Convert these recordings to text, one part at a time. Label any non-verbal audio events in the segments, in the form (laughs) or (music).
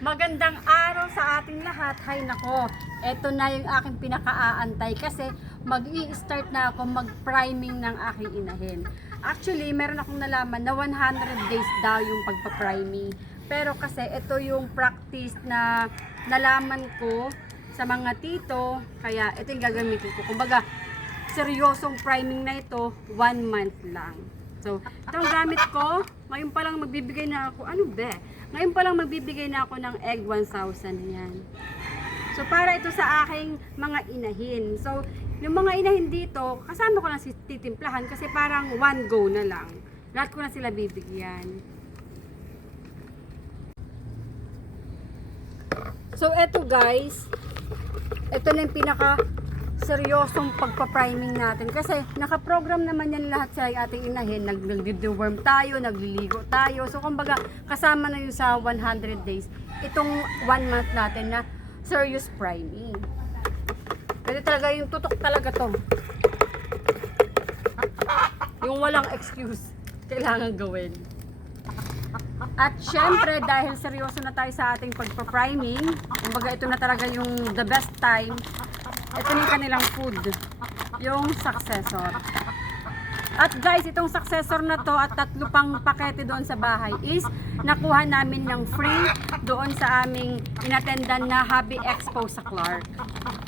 Magandang araw sa ating lahat. Hay nako, eto na yung aking pinakaaantay kasi mag start na ako mag-priming ng aking inahin. Actually, meron akong nalaman na 100 days daw yung pagpa-priming. Pero kasi ito yung practice na nalaman ko sa mga tito, kaya ito yung gagamitin ko. Kumbaga, seryosong priming na ito, one month lang. So, itong gamit ko, ngayon pa lang magbibigay na ako, ano be? Ngayon pa lang magbibigay na ako ng egg 1,000 yan. So, para ito sa aking mga inahin. So, yung mga inahin dito, kasama ko lang si titimplahan kasi parang one go na lang. Lahat ko na sila bibigyan. So, eto guys, ito na yung pinaka seryosong pagpa-priming natin. Kasi nakaprogram naman yan lahat sa ating inahin. Nag nagdi-deworm tayo, nagliligo tayo. So kumbaga kasama na yun sa 100 days. Itong one month natin na serious priming. Pwede talaga yung tutok talaga to. Yung walang excuse kailangan gawin. At syempre, dahil seryoso na tayo sa ating pagpa-priming, kumbaga ito na talaga yung the best time, ito na yung kanilang food, yung successor. At guys, itong successor na to at tatlo pang pakete doon sa bahay is nakuha namin ng free doon sa aming inatendan na Hobby Expo sa Clark.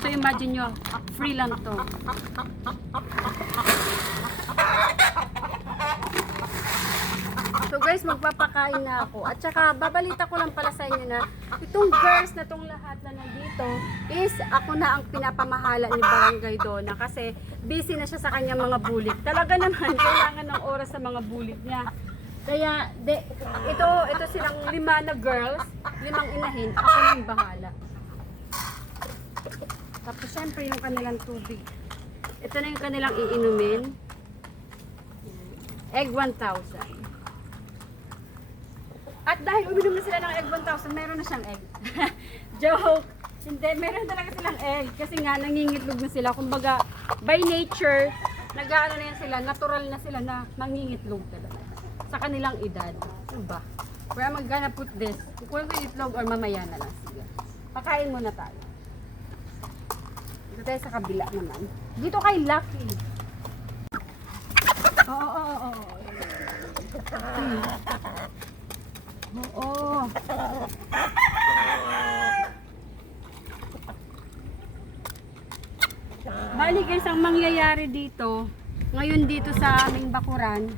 So imagine nyo, free lang to. So guys, magpapakain na ako. At saka babalita ko lang pala sa inyo na itong girls na tong lahat na nandito is ako na ang pinapamahala ni Barangay Dona kasi busy na siya sa kanyang mga bulit. Talaga naman kailangan ng oras sa mga bulit niya. Kaya de, ito ito silang lima na girls, limang inahin, ako na yung bahala. Tapos syempre yung kanilang tubig. Ito na yung kanilang iinumin. Egg 1,000. At dahil uminom na sila ng egg 1,000, meron na siyang egg. (laughs) Joke! Hindi, meron talaga silang egg. Kasi nga, nangingitlog na sila. Kumbaga, by nature, nag-ano na yan sila, natural na sila na mangingitlog talaga. Sa kanilang edad. Ano ba? Where am I gonna put this? Kukunin ko itlog or mamaya na lang. Sige. Pakain muna tayo. Dito tayo sa kabila naman. Dito kay Lucky. Oo, oo, oo. Oo. Bali guys, ang mangyayari dito, ngayon dito sa aming bakuran,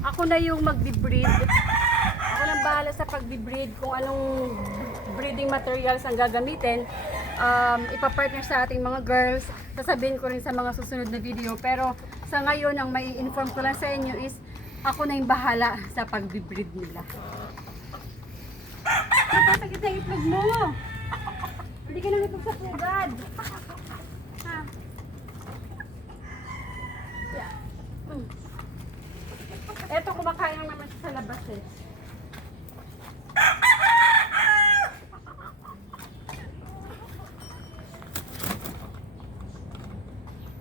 ako na yung magbe-breed. Ako lang bahala sa pagbe-breed kung anong breeding materials ang gagamitin. Um, ipapartner sa ating mga girls. Sasabihin ko rin sa mga susunod na video. Pero sa ngayon, ang may inform ko lang sa inyo is ako na yung bahala sa pagbe-breed nila. Napasakit na itlog mo. Hindi ka sa pugad. Ha? Yeah. Mm. Eto, kumakain lang naman siya sa labas eh.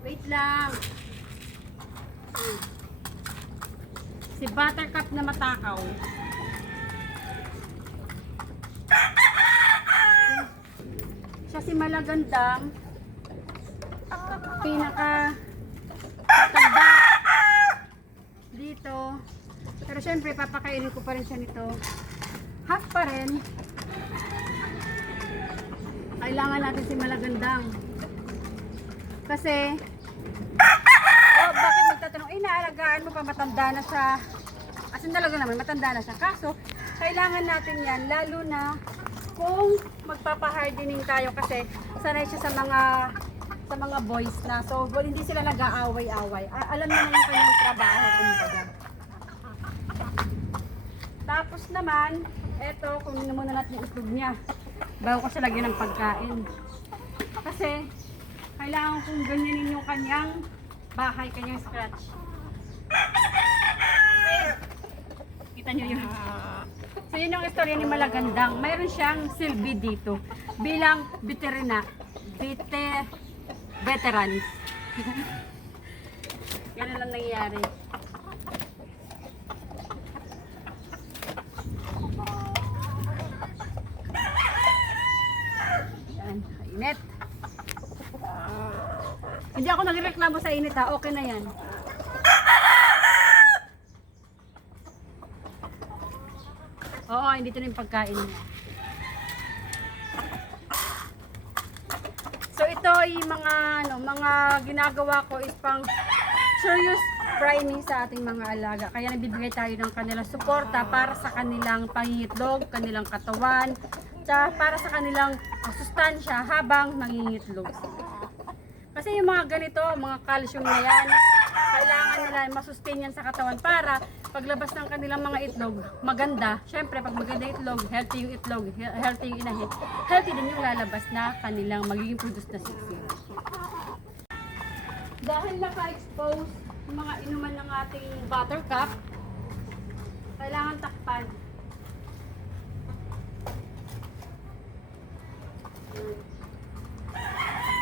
Wait lang. Si Buttercup na matakaw. siya si Malagandang pinaka tanda dito. Pero syempre papakainin ko pa rin siya nito. Half pa rin. Kailangan natin si Malagandang. Kasi oh bakit magtatanong? Eh mo pa matanda na siya. As talaga naman matanda na siya. Kaso kailangan natin yan lalo na kung magpapa-hardening tayo kasi sanay siya sa mga sa mga boys na. So, well, hindi sila nag-aaway-away. Alam niyo na yung kanyang trabaho, kumbaga. Tapos naman, eto, kunin muna natin yung itlog niya. Bago ko siya lagyan ng pagkain. Kasi, kailangan kong ganyanin yung kanyang bahay, kanyang scratch. Kita niyo yun. So yun yung istorya ni Malagandang. Mayroon siyang silbi dito bilang veterina, vete, veterans. (laughs) Yan lang nangyayari. init. Hindi ako nagreklamo sa init ha, okay na yan. Oo, hindi ito na yung pagkain niya. So ito ay mga ano, mga ginagawa ko is pang serious priming sa ating mga alaga. Kaya nagbibigay tayo ng kanilang suporta para sa kanilang pangingitlog, kanilang katawan, para sa kanilang sustansya habang nangingitlog. Kasi yung mga ganito, mga calcium na yan, kailangan nila masustain yan sa katawan para paglabas ng kanilang mga itlog, maganda. Siyempre, pag maganda itlog, healthy yung itlog, he- healthy yung inahin, healthy din yung lalabas na kanilang magiging produce na sisig. Dahil naka-expose yung mga inuman ng ating buttercup, kailangan takpan.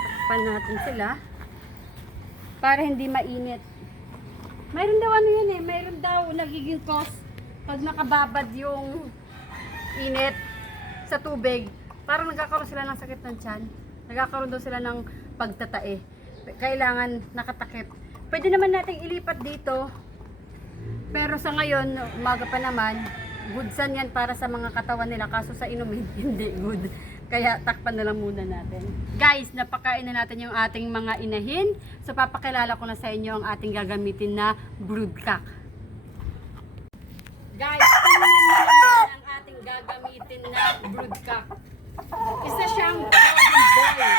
Takpan natin sila para hindi mainit. Mayroon daw ano yun eh, mayroon daw nagiging cause pag nakababad yung init sa tubig, parang nagkakaroon sila ng sakit ng tiyan. Nagkakaroon daw sila ng pagtatae. Kailangan nakatakip. Pwede naman nating ilipat dito. Pero sa ngayon, umaga pa naman, goodsan yan para sa mga katawan nila. Kaso sa inumin, (laughs) hindi good. Kaya takpan na lang muna natin. Guys, napakain na natin yung ating mga inahin. So papakilala ko na sa inyo ang ating gagamitin na broodcock. Guys, tingnan nyo ang ating gagamitin na broodcock. Isa siyang golden boy.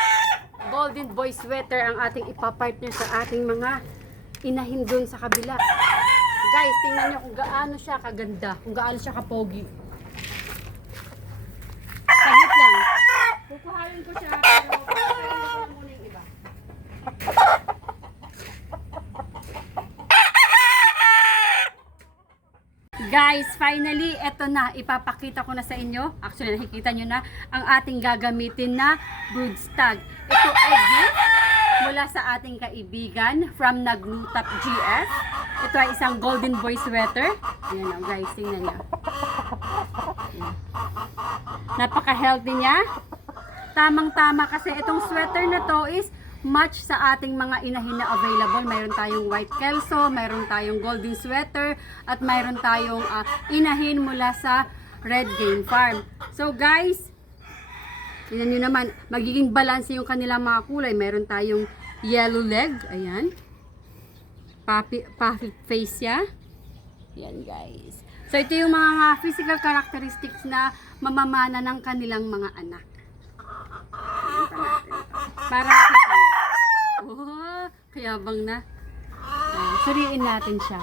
Golden boy sweater ang ating ipapartner sa ating mga inahin dun sa kabila. Guys, tingnan nyo kung gaano siya kaganda, kung gaano siya kapogi. Saglit lang. Kukuhain ko siya, pero kukuhain ko lang muna yung iba. Guys, finally, eto na. Ipapakita ko na sa inyo. Actually, nakikita nyo na ang ating gagamitin na brood stag. Ito ay gift mula sa ating kaibigan from Nagnutap GS. Ito ay isang golden boy sweater. Ayan o guys, tingnan nyo. Napaka-healthy niya. Tamang-tama kasi itong sweater na to is match sa ating mga inahin na available. Mayroon tayong white kelso, mayroon tayong golden sweater, at mayroon tayong ah, inahin mula sa Red Game Farm. So guys, tingnan nyo naman, magiging balance yung kanilang mga kulay. Mayroon tayong yellow leg, ayan. Puffy, puffy face siya. Yan guys. So ito yung mga physical characteristics na mamamana ng kanilang mga anak. Para nyo. Oh, (laughs) kayabang na. Ayan, suriin natin siya.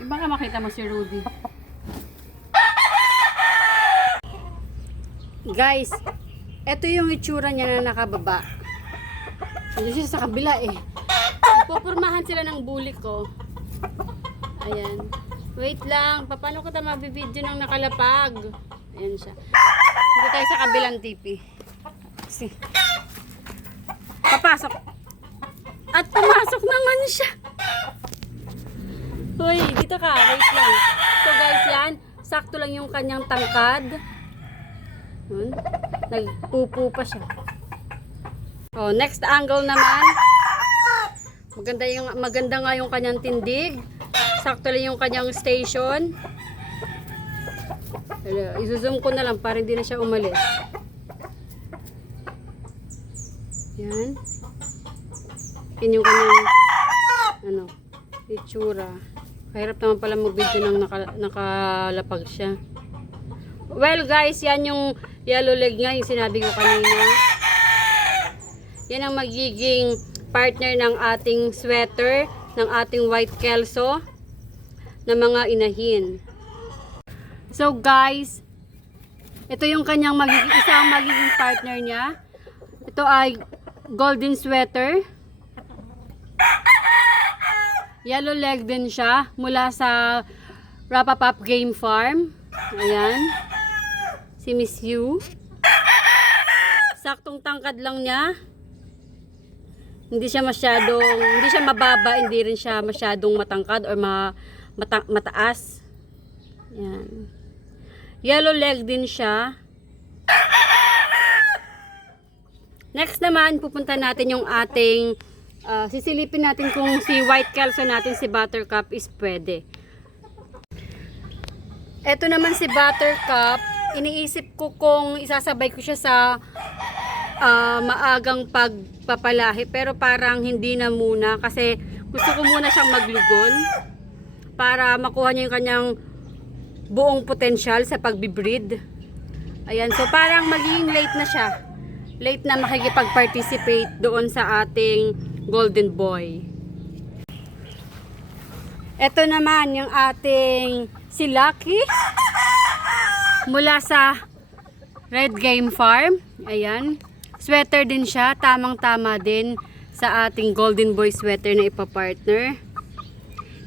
Eh, Baka makita mo si Rudy. Guys, ito yung itsura niya na nakababa. Nandiyan siya sa kabila eh. Pupurmahan sila ng bulik ko. Ayan. Wait lang. Pa- Paano ko ito mabibidyo ng nakalapag? Ayan siya. Dito tayo sa kabilang TV. Si. Papasok. At pumasok naman siya. Hoy, dito ka. Wait lang. So guys, yan. Sakto lang yung kanyang tangkad. Yun. Nagpupo pa siya. Oh, next angle naman. Maganda yung maganda nga yung kanyang tindig. Sakto lang yung kanyang station. Izo-zoom ko na lang para hindi na siya umalis. Yan. Yan yung kanyang ano, itsura. Kahirap naman pala mag-video nang naka, nakalapag siya. Well guys, yan yung yellow leg nga yung sinabi ko kanina. Yan ang magiging partner ng ating sweater, ng ating white kelso, na mga inahin. So guys, ito yung kanyang magiging, isang magiging partner niya. Ito ay golden sweater. Yellow leg din siya mula sa Rapapap Game Farm. Ayan. Si Miss Yu. Saktong tangkad lang niya. Hindi siya masyadong, hindi siya mababa, hindi rin siya masyadong matangkad or ma, mata, mataas. Yan. Yellow leg din siya. Next naman, pupunta natin yung ating, ah, sisilipin natin kung si White Kelso natin, si Buttercup is pwede. Ito naman si Buttercup, iniisip ko kung isasabay ko siya sa ah, maagang pagpapalahi pero parang hindi na muna kasi gusto ko muna siyang maglugon para makuha niya yung kanyang buong potensyal sa pagbibreed. Ayan, so parang magiging late na siya. Late na makikipag-participate doon sa ating golden boy. Ito naman yung ating si Lucky mula sa Red Game Farm. Ayan. Sweater din siya. Tamang-tama din sa ating golden boy sweater na ipapartner.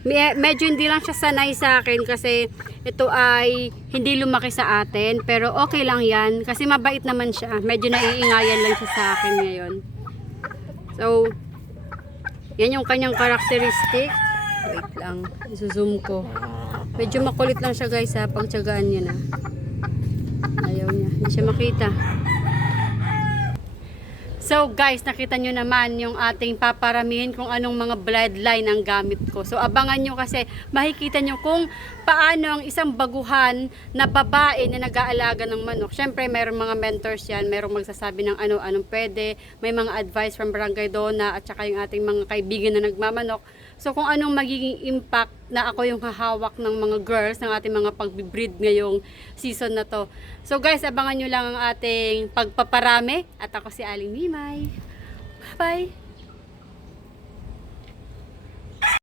Me- medyo hindi lang siya sanay sa akin kasi ito ay hindi lumaki sa atin pero okay lang yan kasi mabait naman siya medyo naiingayan lang siya sa akin ngayon so yan yung kanyang characteristic wait lang zoom ko. Medyo makulit lang siya guys ha pagtsagaan niya na. Ayaw niya. Hindi siya makita So guys, nakita nyo naman yung ating paparamihin kung anong mga bloodline ang gamit ko. So abangan nyo kasi makikita nyo kung paano ang isang baguhan na babae na nag-aalaga ng manok. Siyempre, mayroong mga mentors yan, mayroong magsasabi ng ano, anong pwede, may mga advice from Barangay Dona at saka yung ating mga kaibigan na nagmamanok. So kung anong magiging impact na ako yung hahawak ng mga girls ng ating mga pagbibreed ngayong season na to. So guys, abangan nyo lang ang ating pagpaparami at ako si Aling Mimay. Bye!